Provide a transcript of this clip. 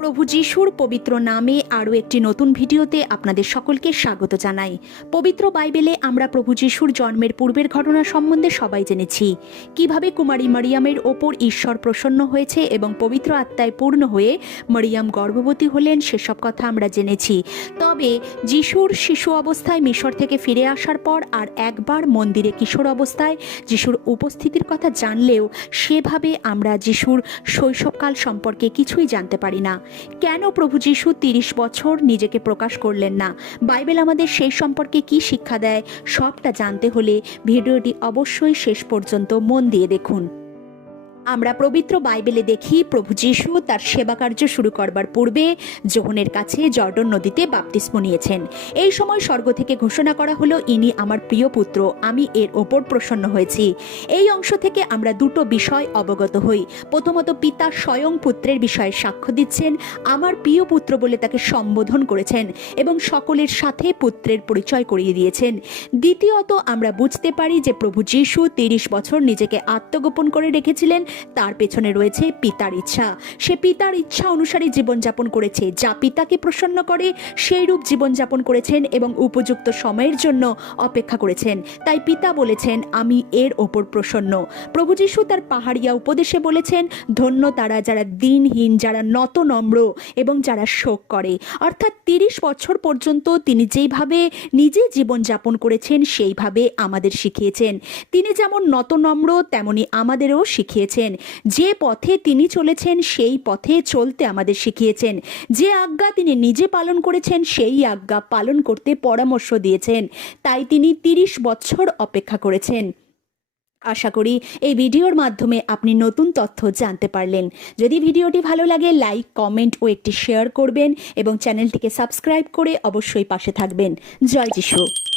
প্রভু যিশুর পবিত্র নামে আরও একটি নতুন ভিডিওতে আপনাদের সকলকে স্বাগত জানাই। পবিত্র বাইবেলে আমরা প্রভু যিশুর জন্মের পূর্বের ঘটনা সম্বন্ধে সবাই জেনেছি। কিভাবে কুমারী মারিয়ামের ওপর ঈশ্বর প্রসন্ন হয়েছে এবং পবিত্র আত্মায় পূর্ণ হয়ে মারিয়াম গর্ভবতী হলেন, সেসব কথা আমরা জেনেছি। তবে যিশুর শিশু অবস্থায় মিশর থেকে ফিরে আসার পর আর একবার মন্দিরে কিশোর অবস্থায় যিশুর উপস্থিতির কথা জানলেও সেভাবে আমরা যিশুর শৈশবকাল সম্পর্কে কিছুই জানতে পারি না। কেন প্রভু যিশু ৩০ বছর নিজেকে প্রকাশ করলেন না? বাইবেল আমাদের সেই সম্পর্কে কি শিক্ষা দেয়? সবটা জানতে হলে ভিডিওটি অবশ্যই শেষ পর্যন্ত মন দিয়ে দেখুন। আমরা পবিত্র বাইবেলে দেখি প্রভু যিশু তার সেবা কার্য শুরু করবার পূর্বে যোহনের কাছে জর্ডন নদীতে বাপ্তিস্ম নিয়েছেন। এই সময় স্বর্গ থেকে ঘোষণা করা হলো, ইনি আমার প্রিয় পুত্র, আমি এর ওপর প্রসন্ন হয়েছি। এই অংশ থেকে আমরা দুটো বিষয় অবগত হই। প্রথমত, পিতা স্বয়ং পুত্রের বিষয়ে সাক্ষ্য দিচ্ছেন, আমার প্রিয় পুত্র বলে তাকে সম্বোধন করেছেন এবং সকলের সাথে পুত্রের পরিচয় করিয়ে দিয়েছেন। দ্বিতীয়ত, আমরা বুঝতে পারি যে প্রভু যিশু ৩০ বছর নিজেকে আত্মগোপন করে রেখেছিলেন। তার পেছনে রয়েছে পিতার ইচ্ছা। সে পিতার ইচ্ছা অনুসারে জীবনযাপন করেছে, যা পিতাকে প্রসন্ন করে সেই রূপ জীবনযাপন করেছেন এবং উপযুক্ত সময়ের জন্য অপেক্ষা করেছেন। তাই পিতা বলেছেন, আমি এর ওপর প্রসন্ন। প্রভু যিশু তার পাহাড়িয়া উপদেশে বলেছেন, ধন্য তারা যারা দিনহীন, যারা নত নম্র এবং যারা শোক করে। অর্থাৎ ৩০ বছর পর্যন্ত তিনি যেইভাবে নিজে জীবনযাপন করেছেন সেইভাবে আমাদের শিখিয়েছেন। তিনি যেমন নত নম্র তেমনি আমাদেরও শিখিয়েছেন। যে পথে তিনি চলেছেন সেই পথে চলতে আমাদের শিখিয়েছেন। যে আজ্ঞা তিনি নিজে পালন করেছেন সেই আজ্ঞা পালন করতে পরামর্শ দিয়েছেন। তাই তিনি ৩০ বছর অপেক্ষা করেছেন। আশা করি এই ভিডিওর মাধ্যমে আপনি নতুন তথ্য জানতে পারলেন। যদি ভিডিওটি ভালো লাগে, লাইক, কমেন্ট ও একটি শেয়ার করবেন এবং চ্যানেলটিকে সাবস্ক্রাইব করে অবশ্যই পাশে থাকবেন। জয় যিশু।